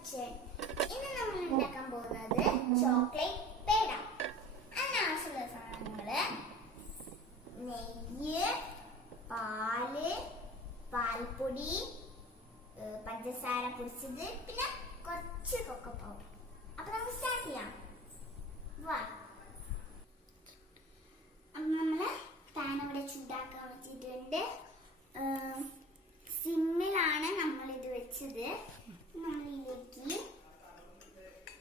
Kitchen. ഇന്ന് നമ്മൾ ഉണ്ടാക്കാൻ പോകുന്നത് ചോക്ലേറ്റ് പേട. അതിനാവശ്യമുള്ള സാധനങ്ങള് നെയ്യ്, പാല്, പാൽപ്പൊടി, പഞ്ചസാര പൊടിച്ചത്, പിന്നെ കുറച്ച് കൊക്കോ പൗഡർ. അപ്പൊ നമുക്ക് സ്റ്റാർട്ട് ചെയ്യാം. വാ. അപ്പൊ നമ്മള് പാൻ ഇവിടെ ചൂടാക്കാൻ വെച്ചിട്ടുണ്ട്. സിമ്മിലാണ് നമ്മൾ ഇത് വെച്ചത്. നമ്മൾ ഇതിലേക്ക്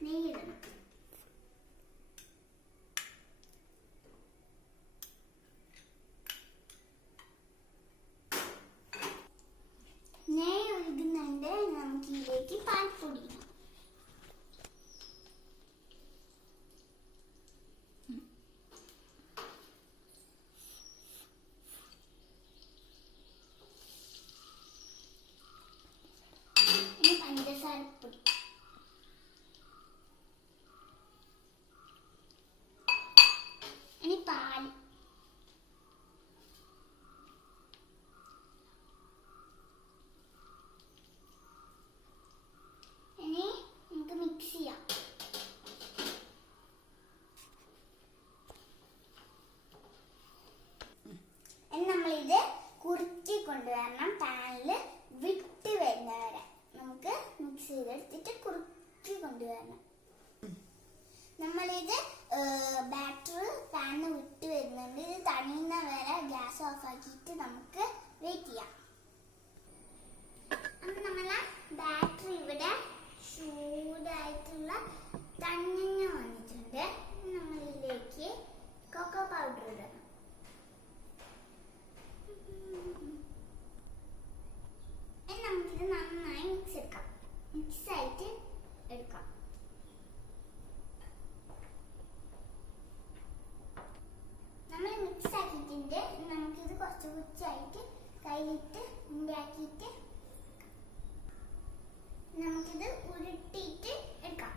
നെയ്യിടണം. നെയ്യ് ഒഴുകുന്നുണ്ട്. നമുക്ക് ഇതിലേക്ക് പാൽപ്പൊടി ഇടാം. പഞ്ചസാരപ്പൊടി, ഇനി പാല്, ഇനി നമുക്ക് മിക്സ് ചെയ്യാം. ഇനി നമ്മളിത് കുറുക്കി കൊണ്ടുവരണം. പാനിൽ വിട്ട് വരുന്നവരെ നമുക്ക് മിക്സ് ചെയ്തെടുത്തിട്ട് കുറുക്കി കൊണ്ടുവരണം. നമ്മളിത് ബാറ്റർ പാനിന് വിട്ട് വരുന്നുണ്ട്. ഇത് തണിയുന്ന വരെ ഗ്യാസ് ഓഫ് ആക്കിയിട്ട് നമുക്ക് വെയിറ്റ് ചെയ്യാം. അപ്പം നമ്മളെ ബാറ്ററി ഇവിടെ ചൂടായിട്ടുള്ള തണിഞ്ഞ് വന്നിട്ടുണ്ട്. നമ്മളിതിലേക്ക് കൊക്കോ പൗഡർ ഇടണം. നമുക്കിത് നന്നായി മിക്സ് ആയിട്ട് എടുക്കാം. നമ്മൾ മിക്സ് ആക്കിയിട്ടുണ്ട്. നമുക്കിത് കുറച്ച് കുറച്ചായിട്ട് കയ്യിലിട്ട് ഉണ്ടാക്കിയിട്ട് നമുക്കിത് ഉരുട്ടിയിട്ട് എടുക്കാം.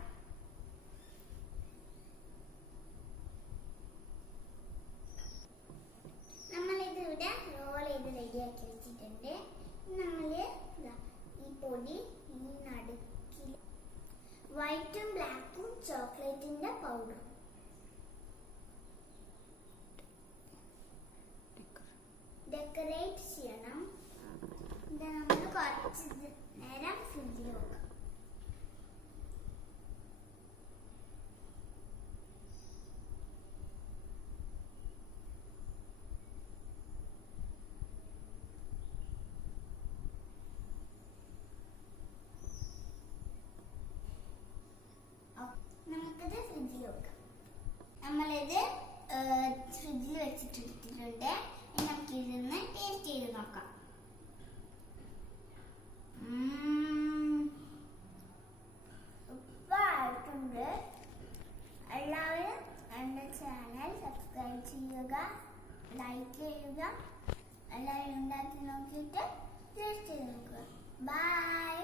നമ്മളിത് ഇവിടെ റോൾ ചെയ്ത് റെഡിയാക്കി വെച്ചിട്ടുണ്ട്. നമ്മള് ഈ പൊടി ഈ നടുക്കിൽ വൈറ്റും ബ്ലാക്കും ചോക്ലേറ്റിന്റെ പൗഡറും ഡെക്കറേറ്റ് ചെയ്യണം. ഇത് നമ്മൾ കുറച്ച് നേരം ഫ്രിഡ്ജിൽ വെക്കാം. നമുക്കിത് ഫ്രിഡ്ജിൽ വെക്കാം. നമ്മളിത് ഫ്രിഡ്ജിൽ വെച്ചിട്ടെടുത്തിട്ടുണ്ട്. നമുക്കിതൊന്ന് ടേസ്റ്റ് ചെയ്ത് നോക്കാം. ഉപ്പായിട്ടുണ്ട്. എല്ലാവരും എൻ്റെ ചാനൽ സബ്സ്ക്രൈബ് ചെയ്യുക, ലൈക്ക് ചെയ്യുക. എല്ലാവരും ഉണ്ടാക്കി നോക്കിയിട്ട് ടേസ്റ്റ് ചെയ്ത് നോക്കുക. ബൈ.